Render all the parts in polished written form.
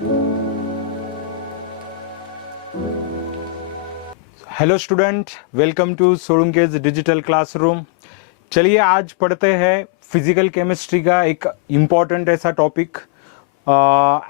Hello student, welcome to सोलुंकेज digital classroom. चलिए आज पढ़ते हैं फिजिकल केमिस्ट्री का एक इम्पॉर्टेंट ऐसा टॉपिक,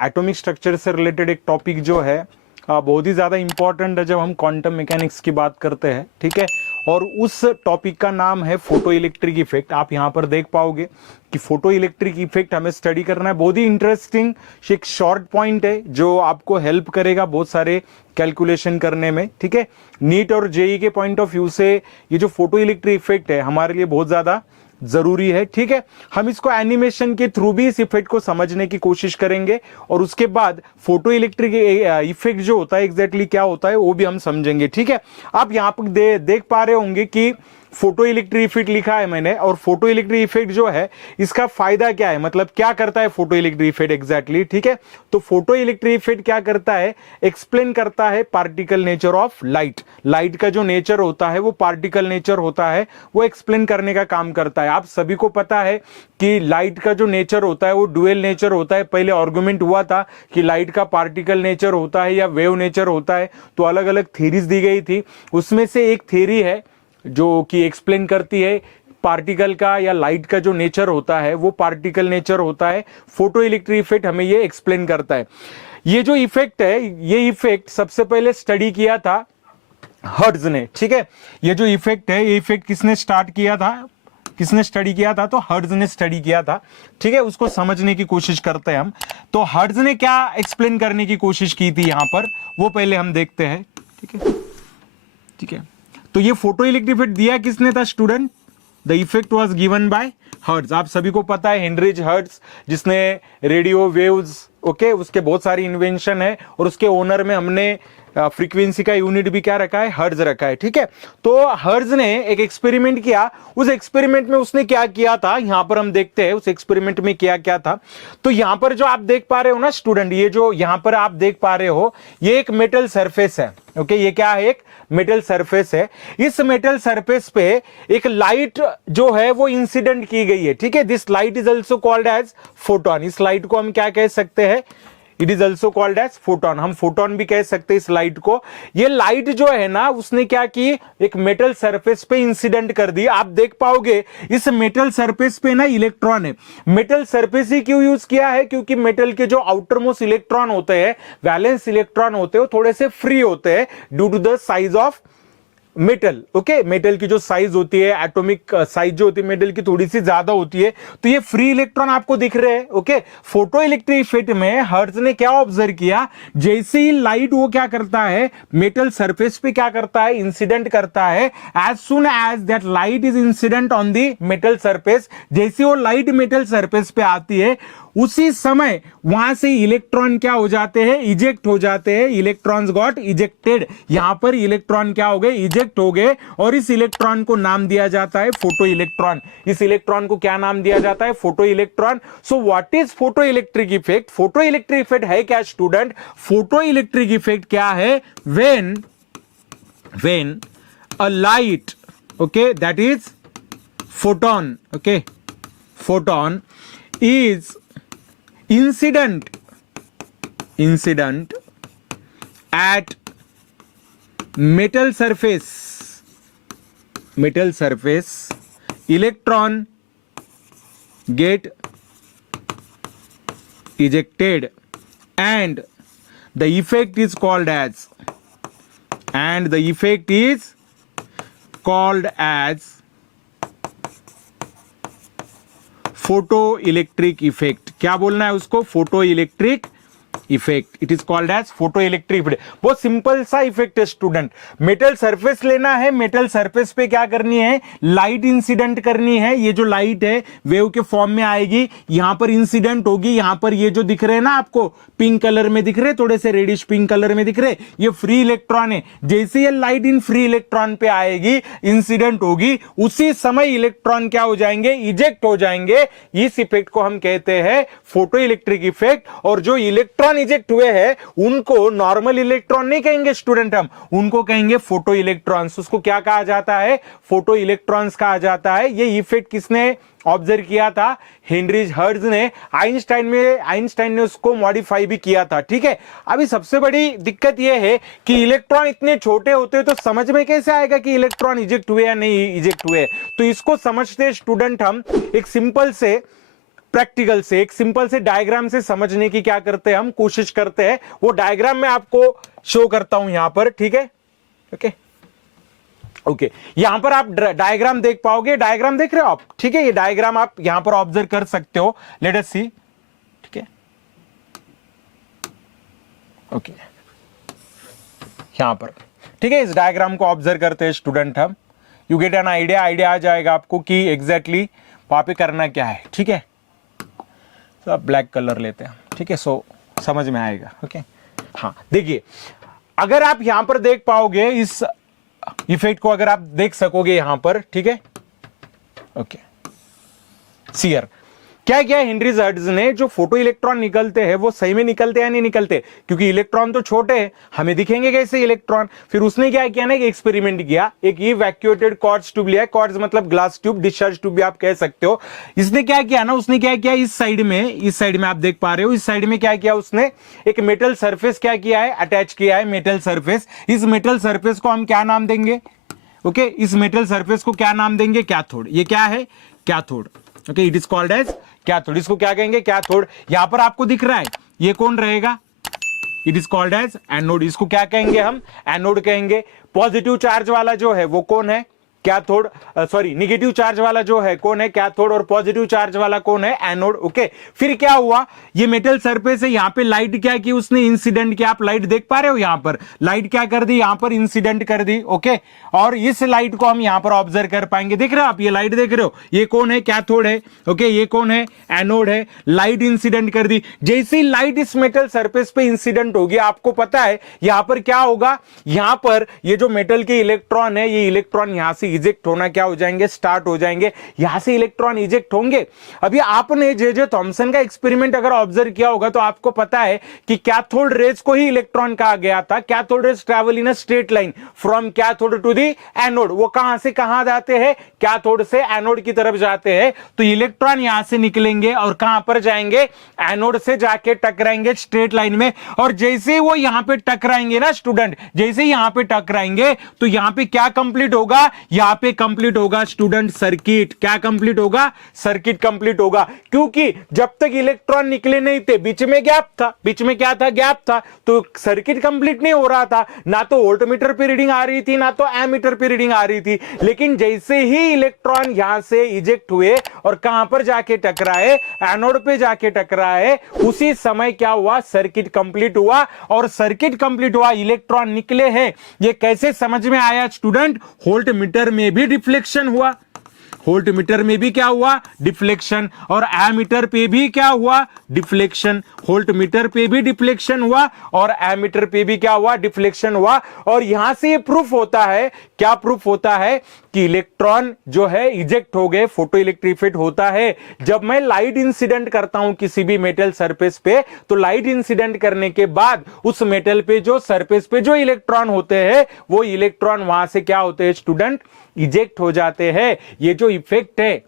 एटॉमिक स्ट्रक्चर से रिलेटेड एक टॉपिक जो है बहुत ही ज़्यादा इम्पॉर्टेंट है जब हम क्वांटम मैकेनिक्स की बात करते हैं, ठीक है। और उस टॉपिक का नाम है फोटो इलेक्ट्रिक इफेक्ट। आप यहाँ पर देख पाओगे कि फोटो इलेक्ट्रिक इफेक्ट हमें स्टडी करना है। बहुत ही इंटरेस्टिंग एक शॉर्ट पॉइंट है जो आपको हेल्प करेगा बहुत सारे कैलकुलेशन करने में, ठीक है। नीट और जेई के पॉइंट ऑफ व्यू से ये जो फोटो इलेक्ट्रिक इफेक्ट है हमारे लिए बहुत ज़्यादा जरूरी है, ठीक है। हम इसको एनिमेशन के थ्रू भी इस इफेक्ट को समझने की कोशिश करेंगे और उसके बाद फोटो इलेक्ट्रिक इफेक्ट जो होता है एग्जैक्टली क्या होता है वो भी हम समझेंगे, ठीक है। आप यहाँ पर देख पा रहे होंगे कि फोटो इलेक्ट्रिक इफेक्ट लिखा है मैंने, और फोटो इलेक्ट्रिक इफेक्ट जो है इसका फायदा क्या है, मतलब क्या करता है फोटो इलेक्ट्रिक इफेक्ट एग्जैक्टली, ठीक है। तो फोटो इलेक्ट्रिक इफेक्ट क्या करता है, एक्सप्लेन करता है particle nature of light. Light का जो नेचर होता है वो पार्टिकल नेचर होता है, वो एक्सप्लेन करने का काम करता है। आप सभी को पता है कि लाइट का जो नेचर होता है वो डुअल नेचर होता है। पहले आर्गुमेंट हुआ था कि लाइट का पार्टिकल नेचर होता है या वेव नेचर होता है, तो अलग अलग थ्योरीज दी गई थी। उसमें से एक थ्योरी है जो कि एक्सप्लेन करती है पार्टिकल का या लाइट का जो नेचर होता है वो पार्टिकल नेचर होता है। फोटो इलेक्ट्रिक इफेक्ट हमें ये एक्सप्लेन करता है। ये जो इफेक्ट है, ये इफेक्ट सबसे पहले स्टडी किया था हर्ट्ज ने, ठीक है। ये जो इफेक्ट है, ये इफेक्ट किसने स्टार्ट किया था, किसने स्टडी किया था, तो हर्ट्ज ने स्टडी किया था, ठीक है। उसको समझने की कोशिश करते हैं हम। तो हर्ट्ज ने क्या एक्सप्लेन करने की कोशिश की थी यहां पर, वो पहले हम देखते हैं, ठीक है, ठीक है। तो ये फोटो इलेक्ट्रिक इफेक्ट दिया किसने था student, the effect was given by hertz. आप सभी को पता है हेनरिच हर्ट्ज, जिसने रेडियो वेव्स, ओके, उसके बहुत सारी इन्वेंशन है और उसके ओनर में हमने फ्रीक्वेंसी का यूनिट भी क्या रखा है, हर्ट्ज रखा है, ठीक है। तो हर्ट्ज ने एक एक्सपेरिमेंट किया। उस एक्सपेरिमेंट में उसने क्या किया था, यहां पर हम देखते हैं उस एक्सपेरिमेंट में क्या क्या था। तो यहां पर जो आप देख पा रहे हो ना स्टूडेंट, ये जो यहां पर आप देख पा रहे हो ये एक मेटल सरफेस है, ओके। ये क्या है, एक मेटल सरफेस है। इस मेटल सरफेस पे एक लाइट जो है वो इंसिडेंट की गई है, ठीक है। This light is also called as photon. इस लाइट को हम क्या कह सकते हैं, it is also called as photon. हम फोटोन भी कह सकते हैं इस लाइट को। ये लाइट जो है ना उसने क्या की, एक मेटल सरफेस पे इंसिडेंट कर दी। आप देख पाओगे इस मेटल सरफेस पे ना इलेक्ट्रॉन है। मेटल सरफेस ही क्यों यूज किया है, क्योंकि मेटल के जो आउटर मोस्ट इलेक्ट्रॉन होते हैं, वैलेंस इलेक्ट्रॉन होते हैं, वो थोड़े से फ्री होते हैं due to the size of metal, okay. Metal की जो साइज होती है, एटॉमिक साइज जो होती है मेटल की थोड़ी सी ज्यादा होती है, तो ये फ्री इलेक्ट्रॉन आपको दिख रहे हैं, ओके। फोटो इलेक्ट्रिक इफेक्ट में हर्ट्ज ने क्या ऑब्जर्व किया, जैसे ही लाइट वो क्या करता है, मेटल सरफेस पे क्या करता है, इंसिडेंट करता है। As soon as that light is incident on the metal surface, जैसे वो लाइट मेटल सरफेस पे आती है उसी समय वहां से इलेक्ट्रॉन क्या हो जाते हैं, इजेक्ट हो जाते हैं। Electrons got ejected. यहां पर इलेक्ट्रॉन क्या हो गए, इजेक्ट हो गए, और इस इलेक्ट्रॉन को नाम दिया जाता है फोटो इलेक्ट्रॉन। इस इलेक्ट्रॉन को क्या नाम दिया जाता है, photo electron. So what is photo electric effect, photo electric effect है क्या स्टूडेंट, फोटो इलेक्ट्रिक इफेक्ट क्या है, when a light, okay, that is photon, okay, photon is incident at metal surface, electron get ejected and the effect is called as photo electric effect. क्या बोलना है उसको, photo electric effect. It is called as photo electric effect. बहुत simple सा effect है student. Metal surface लेना है, metal surface पे क्या करनी है, लाइट इंसिडेंट करनी है। ये जो लाइट है वेव के फॉर्म में आएगी, यहां पर इंसिडेंट होगी। यहां पर ये जो दिख रहे हैं ना आपको पिंक कलर में दिख रहे, थोड़े से रेडिश पिंक कलर में दिख रहे, ये फ्री इलेक्ट्रॉन है। जैसे ये लाइट इन फ्री इलेक्ट्रॉन पे आएगी, इंसिडेंट होगी, उसी समय इलेक्ट्रॉन क्या हो जाएंगे, इजेक्ट हो जाएंगे। इस इफेक्ट को हम कहते हैं फोटो इलेक्ट्रिक इफेक्ट। और जो इलेक्ट्रॉन इजेक्ट हुए हैं उनको नॉर्मल इलेक्ट्रॉन नहीं कहेंगे स्टूडेंट, हम उनको कहेंगे फोटो इलेक्ट्रॉन्स। उसको क्या कहा जाता है, फोटो इलेक्ट्रॉन्स कहा जाता है। ये इफेक्ट किसने ऑब्जर्व किया था हेनरी हर्ट्ज ने, आइंस्टाइन ने उसको मॉडिफाई भी किया था। ठीक है, अभी सबसे बड़ी दिक्कत यह है कि इलेक्ट्रॉन इतने छोटे होते हैं तो समझ में कैसे आएगा कि इलेक्ट्रॉन इजेक्ट हुए या नहीं इजेक्ट हुए। तो इसको समझते स्टूडेंट हम एक सिंपल से प्रैक्टिकल से, एक सिंपल से डायग्राम से समझने की क्या करते हैं, हम कोशिश करते हैं। वो डायग्राम मैं आपको शो करता हूं यहां पर। ठीक है, ओके, यहां पर आप डायग्राम देख पाओगे, डायग्राम देख रहे हो आप। ठीक है, ये डायग्राम आप यहां पर ऑब्जर्व कर सकते हो। लेट अस सी। ठीक है, ओके, यहां पर ठीक है, इस डायग्राम को ऑब्जर्व करते हैं स्टूडेंट हम। यू गेट एन आइडिया आ जाएगा आपको कि एग्जैक्टली वहां पे करना क्या है। ठीक है, तो आप ब्लैक कलर लेते हैं। ठीक है, सो समझ में आएगा। ओके, हाँ देखिए, अगर आप यहां पर देख पाओगे इस इफेक्ट को, अगर आप देख सकोगे यहां पर। ठीक है, ओके, सियर क्या किया हेनरी हर्ट्ज ने, जो फोटो इलेक्ट्रॉन निकलते हैं वो सही में निकलते या नहीं निकलते, क्योंकि इलेक्ट्रॉन तो छोटे हैं, हमें दिखेंगे कैसे इलेक्ट्रॉन। फिर उसने क्या किया ना, एक एक्सपेरिमेंट किया, एक इवैक्यूएटेड क्वार्ट्ज ट्यूब लिया। क्वार्ट्ज मतलब ग्लास ट्यूब, डिस्चार्ज ट्यूब भी आप कह सकते हो। इसने क्या किया ना, उसने क्या किया, इस साइड में आप देख पा रहे हो, इस साइड में क्या किया उसने, एक मेटल सरफेस क्या किया है, अटैच किया है, मेटल सरफेस। इस मेटल सरफेस को हम क्या नाम देंगे, ओके, इस मेटल सरफेस को क्या नाम देंगे, कैथोड। ये क्या है, cathode. Okay, it is called as cathode. इसको क्या कहेंगे, कैथोड। यहां पर आपको दिख रहा है, ये कौन रहेगा, it is called as anode. इसको क्या कहेंगे हम, एनोड कहेंगे। पॉजिटिव चार्ज वाला जो है वो कौन है, कैथोड। सॉरी, निगेटिव चार्ज वाला जो है कौन है, कैथोड, और पॉजिटिव चार्ज वाला कौन है, एनोड। ओके, फिर क्या हुआ, ये मेटल सरफेस है, यहां पे लाइट क्या की उसने, इंसिडेंट किया। आप लाइट देख पा रहे हो, यहां पर लाइट क्या कर दी, यहां पर इंसिडेंट कर दी। ओके, और इस लाइट को हम यहां पर ऑब्जर्व कर पाएंगे। देख रहे हो आप, ये लाइट देख रहे हो, ये कौन है, कैथोड है। ओके, ये कौन है, एनोड है। लाइट इंसिडेंट कर दी। जैसे ही लाइट इस मेटल सरफेस पे इंसिडेंट होगी, आपको पता है यहां पर क्या होगा, यहां पर ये जो मेटल के इलेक्ट्रॉन है, ये इलेक्ट्रॉन यहां से इजेक्ट होना क्या हो जाएंगे, स्टार्ट हो जाएंगे। यहां से इलेक्ट्रॉन इजेक्ट होंगे। अभी आपने जे थॉमसन का एक्सपेरिमेंट अगर ऑब्जर्व किया होगा तो आपको पता है कि कैथोड रेज को ही इलेक्ट्रॉन कहा गया था। Cathode rays travel in a straight line from cathode to the anode. वो कहां से कहां जाते हैं, कैथोड से एनोड की तरफ जाते हैं। तो इलेक्ट्रॉन यहां से निकलेंगे और कहां पर जाएंगे, एनोड से जाके टकराएंगे स्ट्रेट लाइन में। और जैसे वो यहां पे टकराएंगे ना स्टूडेंट, जैसे यहां पे टकराएंगे तो यहां पे क्या कंप्लीट होगा, यहां पे कंप्लीट होगा स्टूडेंट सर्किट। क्या कंप्लीट होगा, सर्किट कंप्लीट होगा। क्योंकि जब तक इलेक्ट्रॉन निकले नहीं थे, बीच में गैप था, बीच में क्या था, गैप था, तो सर्किट कंप्लीट नहीं हो रहा था। ना तो वोल्टमीटर पे रीडिंग आ रही थी, ना तो एमीटर पे रीडिंग आ रही थी। लेकिन जैसे ही इलेक्ट्रॉन यहां से इजेक्ट हुए और कहां पर जाके टकराए, एनोड पे जाके टकराए, उसी समय क्या हुआ, सर्किट कंप्लीट हुआ। और सर्किट कंप्लीट हुआ, इलेक्ट्रॉन निकले हैं। ये कैसे समझ में आया स्टूडेंट, वोल्टमीटर में भी डिफ्लेक्शन हुआ, वोल्टमीटर में भी क्या हुआ, डिफ्लेक्शन। और एमीटर पे भी क्या हुआ, डिफ्लेक्शन। वोल्टमीटर पे भी डिफ्लेक्शन हुआ और एमीटर पे भी क्या हुआ, डिफ्लेक्शन हुआ। और यहां से ये प्रूफ होता है, क्या प्रूफ होता है, कि इलेक्ट्रॉन जो है इजेक्ट हो गए, फोटो इलेक्ट्रिक इफेक्ट होता है। जब मैं लाइट इंसिडेंट करता हूं किसी भी मेटल सरफेस पे, तो लाइट इंसिडेंट करने के बाद उस मेटल पे जो सरफेस पे जो इलेक्ट्रॉन होते हैं, वो इलेक्ट्रॉन वहां से क्या होते हैं स्टूडेंट, इजेक्ट हो जाते हैं। ये जो इफेक्ट है,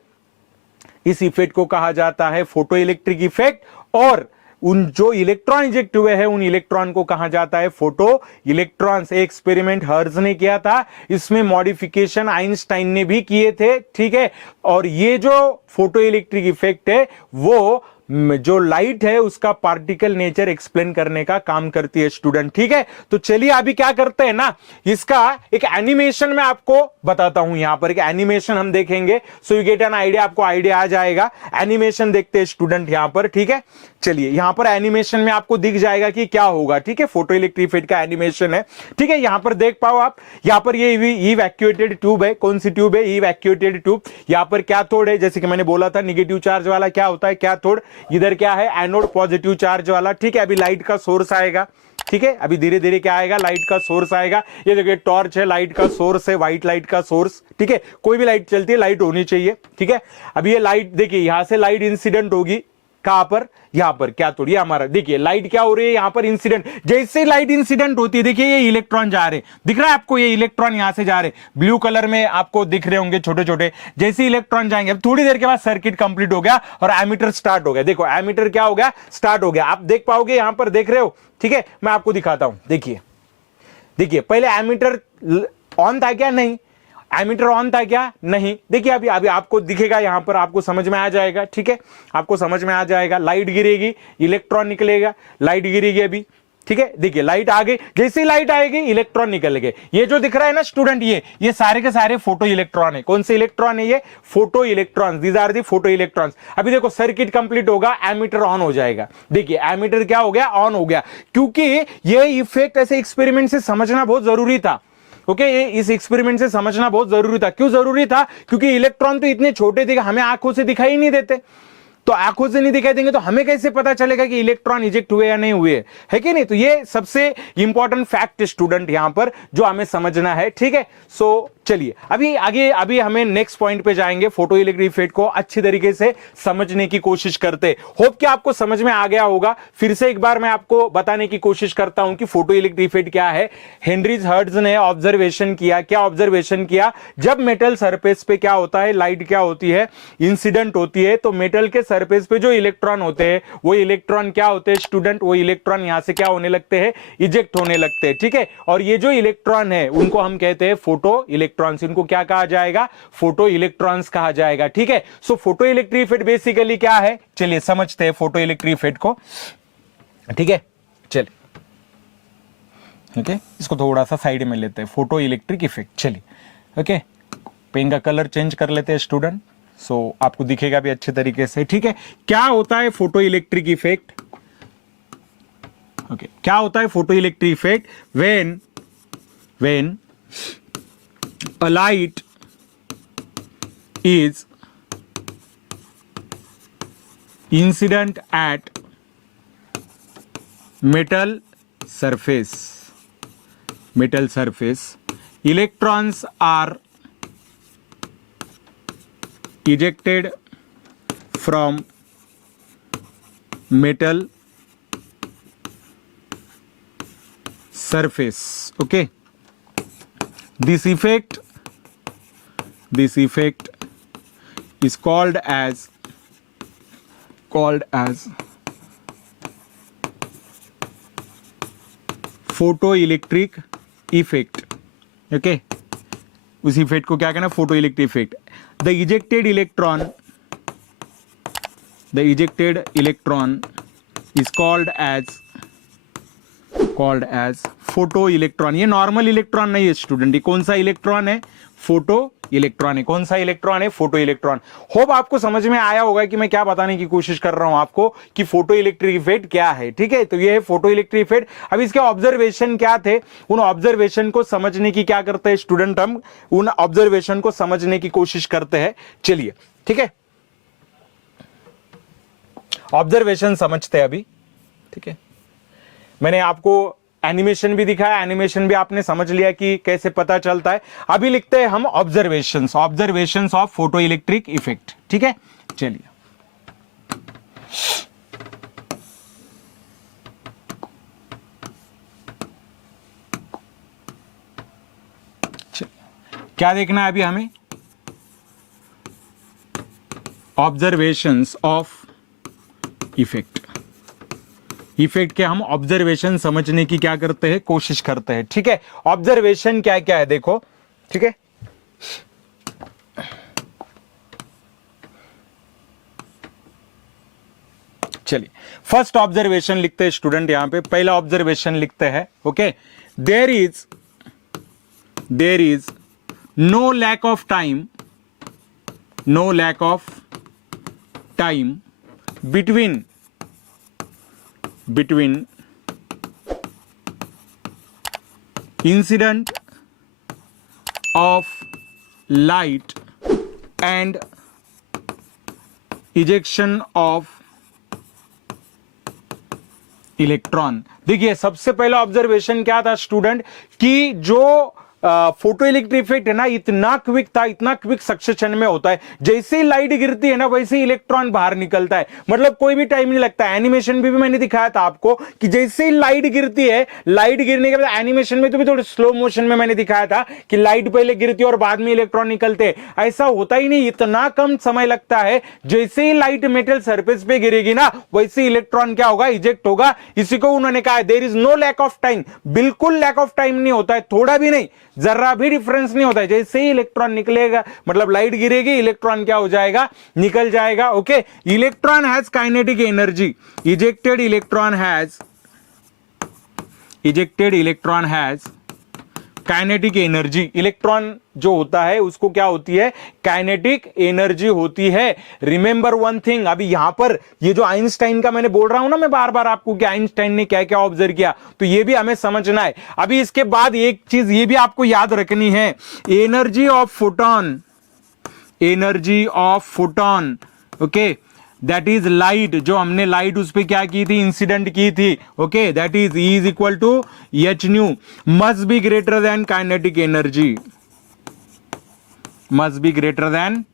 इस इफेक्ट को कहा जाता है फोटो इलेक्ट्रिक इफेक्ट। और उन जो इलेक्ट्रॉन इजेक्ट हुए हैं, उन इलेक्ट्रॉन को कहा जाता है फोटो इलेक्ट्रॉन्स। एक्सपेरिमेंट हर्ट्ज ने किया था, इसमें मॉडिफिकेशन आइंस्टाइन ने भी किए थे। ठीक है, और ये जो फोटो इलेक्ट्रिक इफेक्ट है, वो जो लाइट है उसका पार्टिकल नेचर एक्सप्लेन करने का काम करती है स्टूडेंट। ठीक है, तो चलिए अभी क्या करते हैं ना, इसका एक एनिमेशन में आपको बताता हूं। यहां पर एक एनिमेशन हम देखेंगे, so you get an idea, आपको आइडिया आ जाएगा। एनिमेशन देखते हैं स्टूडेंट यहां पर। ठीक है, चलिए यहां पर एनिमेशन में आपको दिख जाएगा कि क्या होगा। ठीक है, फोटो इलेक्ट्रिक इफेक्ट का एनिमेशन है। ठीक है, यहां पर देख पाओ आप, यहां पर ये इवैक्यूएटेड ट्यूब है। कौन सी ट्यूब है, इवैक्यूएटेड ट्यूब। यहां पर कैथोड है, जैसे कि मैंने बोला था, निगेटिव चार्ज वाला क्या होता है, कैथोड। इधर क्या है, एनोड, पॉजिटिव चार्ज वाला। ठीक है, अभी लाइट का सोर्स आएगा। ठीक है, अभी धीरे धीरे क्या आएगा, लाइट का सोर्स आएगा। ये देखिए टॉर्च है, लाइट का सोर्स है, व्हाइट लाइट का सोर्स। ठीक है, कोई भी लाइट चलती है, लाइट होनी चाहिए। ठीक है, अभी ये लाइट देखिए, यहां से लाइट इंसिडेंट होगी, कहां पर, यहां पर कैथोड, ये हमारा देखिए लाइट क्या हो रही है यहां पर इंसिडेंट, जैसे लाइट इंसिडेंट होती है देखिए ये इलेक्ट्रॉन जा रहे, दिख रहा है आपको, ये इलेक्ट्रॉन यहां से जा रहे, ब्लू कलर में आपको दिख रहे होंगे छोटे छोटे, जैसे इलेक्ट्रॉन जाएंगे, अब थोड़ी देर के बाद सर्किट कंप्लीट हो गया और एमीटर स्टार्ट हो गया, देखो एमीटर क्या हो गया, स्टार्ट हो गया, आप देख पाओगे यहां पर, देख रहे हो, ठीक है, मैं आपको दिखाता हूं, देखिए देखिए पहले एमीटर ऑन था क्या, नहीं, एमीटर ऑन था क्या, नहीं, देखिए अभी अभी आपको दिखेगा यहां पर, आपको समझ में आ जाएगा, ठीक है, आपको समझ में आ जाएगा, लाइट गिरेगी इलेक्ट्रॉन निकलेगा, लाइट गिरेगी अभी, ठीक है, देखिए लाइट आ गई, जैसे ही लाइट आएगी इलेक्ट्रॉन निकल गए, ये जो दिख रहा है ना स्टूडेंट, ये सारे के सारे फोटो इलेक्ट्रॉन है, कौन से इलेक्ट्रॉन है, ये photo electrons, these are the photo electrons. अभी देखो सर्किट कंप्लीट होगा, एमीटर ऑन हो जाएगा, देखिए एमीटर क्या हो गया, ऑन हो गया, क्योंकि ये इफेक्ट ऐसे एक्सपेरिमेंट से समझना बहुत जरूरी था, ओके, ये इस एक्सपेरिमेंट से समझना बहुत जरूरी था, क्यों जरूरी था, क्योंकि इलेक्ट्रॉन तो इतने छोटे थे कि हमें आंखों से दिखाई नहीं देते, तो आंखों से नहीं दिखाई देंगे तो हमें कैसे पता चलेगा कि इलेक्ट्रॉन इजेक्ट हुए या नहीं हुए, है कि नहीं, तो ये सबसे इंपॉर्टेंट फैक्ट स्टूडेंट यहां पर जो हमें समझना है, ठीक है। सो चलिए अभी आगे, अभी हमें नेक्स्ट पॉइंट पे जाएंगे, फोटो इलेक्ट्रिक इफेक्ट को अच्छी तरीके से समझने की कोशिश करते, होप कि आपको समझ में आ गया होगा, फिर से एक बार मैं आपको बताने की कोशिश करता हूं कि फोटो इलेक्ट्रिक इफेक्ट क्या है। हेनरीज हर्ट्ज ने ऑब्जर्वेशन किया, क्या ऑब्जर्वेशन किया, जब मेटल सरफेस पे क्या होता है, लाइट क्या होती है, इंसिडेंट होती है, तो मेटल के सरफेस पे जो इलेक्ट्रॉन होते हैं वो इलेक्ट्रॉन क्या होते हैं स्टूडेंट, वो इलेक्ट्रॉन यहां से क्या होने लगते हैं, इजेक्ट होने लगते हैं, ठीक है, और ये जो इलेक्ट्रॉन है उनको हम कहते हैं फोटो इलेक्ट्रॉन्स, इनको क्या कहा जाएगा, फोटो इलेक्ट्रॉन्स कहा जाएगा, ठीक है। So photo electric effect basically क्या है, चलिए समझते हैं फोटो इलेक्ट्रिक इफेक्ट को, ठीक है, चलिए, ओके, इसको थोड़ा सा साइड में लेते हैं, फोटो इलेक्ट्रिक इफेक्ट, चलिए, ओके, पेन का कलर चेंज कर लेते हैं स्टूडेंट, सो आपको दिखेगा भी अच्छे तरीके से, ठीक है। क्या होता है फोटो इलेक्ट्रिक इफेक्ट, ओके, क्या होता है photo electric effect, when a light is incident at metal surface, electrons are ejected from metal surface, okay, this effect is called as photoelectric effect, okay, उस इफेक्ट को क्या कहना, photo electric effect, the ejected electron is called as photo electron, ये normal electron नहीं है student, ये कौन सा इलेक्ट्रॉन है, फोटो इलेक्ट्रॉन है, कौन सा इलेक्ट्रॉन है, फोटो इलेक्ट्रॉन। होप आपको समझ में आया होगा कि मैं क्या बताने की कोशिश कर रहा हूं आपको कि फोटो इलेक्ट्रिक इफेक्ट क्या है, ठीक है, तो ये है फोटो इलेक्ट्रिक इफेक्ट। अब इसके ऑब्जर्वेशन क्या थे, उन ऑब्जर्वेशन को समझने की क्या करते हैं स्टूडेंट, हम उन ऑब्जर्वेशन को समझने की कोशिश करते हैं, चलिए, ठीक है, ऑब्जर्वेशन समझते हैं अभी, ठीक है, मैंने आपको एनिमेशन भी दिखाया, एनिमेशन भी आपने समझ लिया कि कैसे पता चलता है। अभी लिखते हैं हम observations of photo electric effect, ठीक है, चलिए, क्या देखना है अभी हमें, ऑब्जर्वेशंस ऑफ इफेक्ट के हम ऑब्जर्वेशन समझने की क्या करते हैं, कोशिश करते हैं, ठीक है। ऑब्जर्वेशन क्या क्या है देखो, ठीक है, चलिए फर्स्ट ऑब्जर्वेशन लिखते हैं स्टूडेंट, यहां पे पहला ऑब्जर्वेशन लिखते हैं, okay, there is no lack of time between incident of light and ejection of electron. देखिए सबसे पहला ऑब्जर्वेशन क्या था स्टूडेंट कि जो फोटो इलेक्ट्रिक इफेक्ट है ना इतना क्विक था, इतना क्विक सक्सेशन में होता है, जैसे ही लाइट गिरती है ना वैसे ही इलेक्ट्रॉन बाहर निकलता है, मतलब कोई भी टाइम नहीं लगता। एनिमेशन भी मैंने दिखाया था आपको कि जैसे ही लाइट गिरती है, लाइट गिरने के बाद एनिमेशन में तो भी थोड़ी स्लो मोशन में मैंने दिखाया था कि लाइट पहले गिरती है और बाद में इलेक्ट्रॉन निकलते हैं, ऐसा होता ही नहीं, इतना कम समय लगता है। जैसे ही लाइट मेटल सरफेस पे गिरेगी ना वैसे इलेक्ट्रॉन क्या होगा, इजेक्ट होगा। इसी को उन्होंने कहा है there is no lack of time, बिल्कुल लैक ऑफ टाइम नहीं होता है, थोड़ा भी नहीं, जरा भी डिफरेंस नहीं होता है। जैसे ही इलेक्ट्रॉन निकलेगा, मतलब लाइट गिरेगी, इलेक्ट्रॉन क्या हो जाएगा, निकल जाएगा। Okay, electron has kinetic energy, ejected electron has kinetic energy. Electron जो होता है उसको क्या होती है, काइनेटिक एनर्जी होती है। रिमेंबर वन थिंग, अभी यहां पर ये जो आइंस्टाइन का मैंने बोल रहा हूं ना मैं बार बार आपको कि आइंस्टाइन ने क्या क्या ऑब्जर्व किया, तो ये भी हमें समझना है। अभी इसके बाद एक चीज ये भी आपको याद रखनी है, energy of photon, okay, that is light, जो हमने लाइट उस पर क्या की थी, इंसिडेंट की थी, okay, that is E is equal to H nu, must be greater than kinetic energy, must be greater than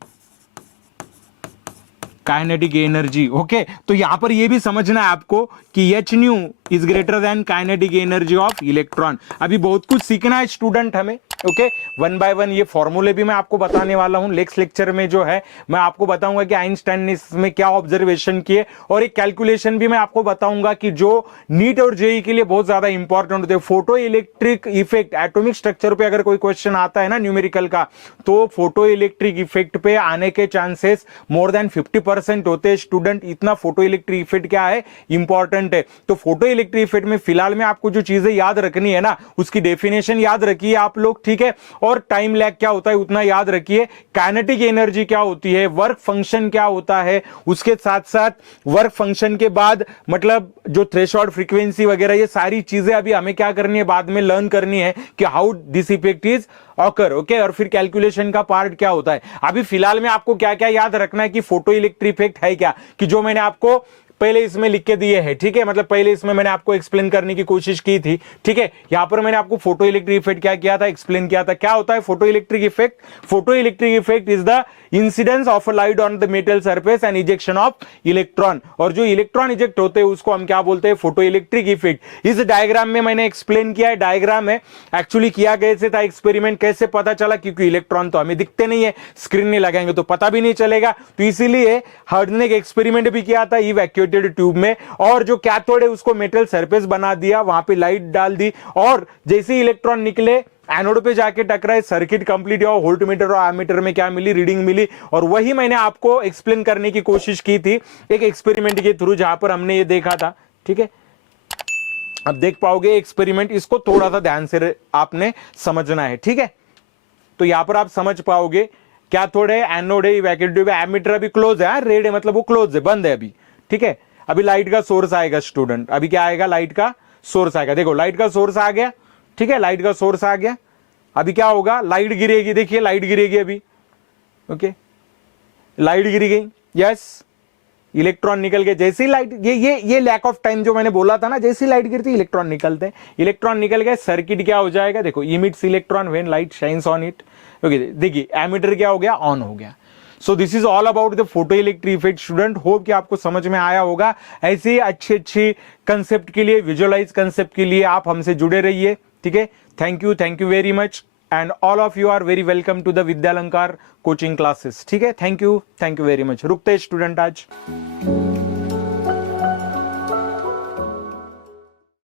kinetic energy. Okay, तो यहां पर यह भी समझना है आपको कि H nu is greater than kinetic energy of electron. अभी बहुत कुछ सीखना है स्टूडेंट हमें, ओके, वन बाय वन ये फॉर्मूले भी मैं आपको बताने वाला हूं। नेक्स्ट लेक्चर में जो है मैं आपको बताऊंगा कि आइंस्टाइन ने इसमें क्या ऑब्जर्वेशन किए, और एक कैलकुलेशन भी मैं आपको बताऊंगा कि जो नीट और जेई के लिए बहुत ज्यादा इंपॉर्टेंट होते हैं। Photo electric effect, atomic structure पे अगर कोई क्वेश्चन आता है ना न्यूमेरिकल का, तो फोटो इलेक्ट्रिक इफेक्ट पे आने के चांसेस मोर देन 50% होते हैं स्टूडेंट। इतना फोटो इलेक्ट्रिक इफेक्ट क्या है, इंपॉर्टेंट है। तो फोटो इलेक्ट्रिक इफेक्ट में फिलहाल में आपको जो चीजें याद रखनी है ना, उसकी डेफिनेशन याद रखिए आप लोग, ठीक है, और टाइम लैग क्या होता है उतना याद रखिए। काइनेटिक एनर्जी क्या होती है, वर्क फंक्शन क्या होता है, उसके साथ साथ वर्क फंक्शन के बाद मतलब जो थ्रेशोल्ड फ्रीक्वेंसी वगैरह, ये सारी चीजें अभी हमें क्या करनी है, बाद में लर्न करनी है कि how this effect is occur, okay, और फिर कैलकुलेशन का पार्ट क्या होता है। अभी फिलहाल में आपको क्या क्या याद रखना है कि फोटो इलेक्ट्रिक इफेक्ट है क्या, कि जो मैंने आपको पहले इसमें लिख के दिए हैं, ठीक है, मतलब पहले इसमें मैंने आपको एक्सप्लेन करने की कोशिश की थी, ठीक है। यहां पर मैंने आपको फोटो इलेक्ट्रिक इफेक्ट क्या किया था, एक्सप्लेन किया था। क्या होता है photo electric effect? Photo electric effect is the incidence of a light on the metal surface and ejection of electron, और जो इलेक्ट्रॉन इजेक्ट होते हैं उसको हम क्या बोलते हैं, फोटो इलेक्ट्रिक इफेक्ट। इस डायग्राम में मैंने एक्सप्लेन किया है, डायग्राम है एक्चुअली किया कैसे था, एक्सपेरिमेंट कैसे पता चला, क्योंकि इलेक्ट्रॉन तो हमें दिखते नहीं है, स्क्रीन नहीं लगाएंगे तो पता भी नहीं चलेगा, तो इसीलिए हर्ड ने एक एक्सपेरिमेंट भी किया था इवैक्यूएटेड ट्यूब में, और जो कैथोड है उसको मेटल सरफेस बना दिया, वहां पे लाइट डाल दी, और जैसे ही इलेक्ट्रॉन निकले एनोड पे जाके टकराए, सर्किट कंप्लीट हुआ, वोल्टमीटर और एमीटर में क्या मिली, रीडिंग मिली। और वही मैंने आपको एक्सप्लेन करने की कोशिश की थी एक एक्सपेरिमेंट के थ्रू, जहां पर हमने ये देखा था, ठीक है। अब देख पाओगे एक्सपेरिमेंट, इसको थोड़ा सा ध्यान से आपने समझना है, ठीक है। तो यहां पर आप समझ पाओगे क्या, थोड़े एनोड है, इवैक्यूएटेड है, एमीटर अभी क्लोज है, रेड है मतलब वो क्लोज है, बंद है अभी, ठीक है। अभी लाइट का सोर्स आएगा स्टूडेंट, अभी क्या आएगा, लाइट का सोर्स आएगा। देखो लाइट का सोर्स आ गया, ठीक है, लाइट का सोर्स आ गया। अभी क्या होगा, लाइट गिरेगी, देखिए लाइट गिरेगी अभी, ओके, लाइट गिरी गई, यस, इलेक्ट्रॉन निकल गए। जैसे ही लाइट, ये लैक ऑफ टाइम जो मैंने बोला था ना, जैसे ही लाइट गिरती है इलेक्ट्रॉन निकलते हैं, इलेक्ट्रॉन निकल गए, सर्किट क्या हो जाएगा, देखो emits electron when light shines on it, okay, देखिए एमीटर क्या हो गया, ऑन हो गया। So this is all about the photo electric effect student, hope कि आपको समझ में आया होगा। ऐसे ही अच्छी कंसेप्ट के लिए, विजुअलाइज कंसेप्ट के लिए आप हमसे जुड़े रहिए, ठीक है। Thank you very much, and all of you are very welcome to the Vidyalankar coaching classes, ठीक है। Thank you very much. रुकते हैं स्टूडेंट आज।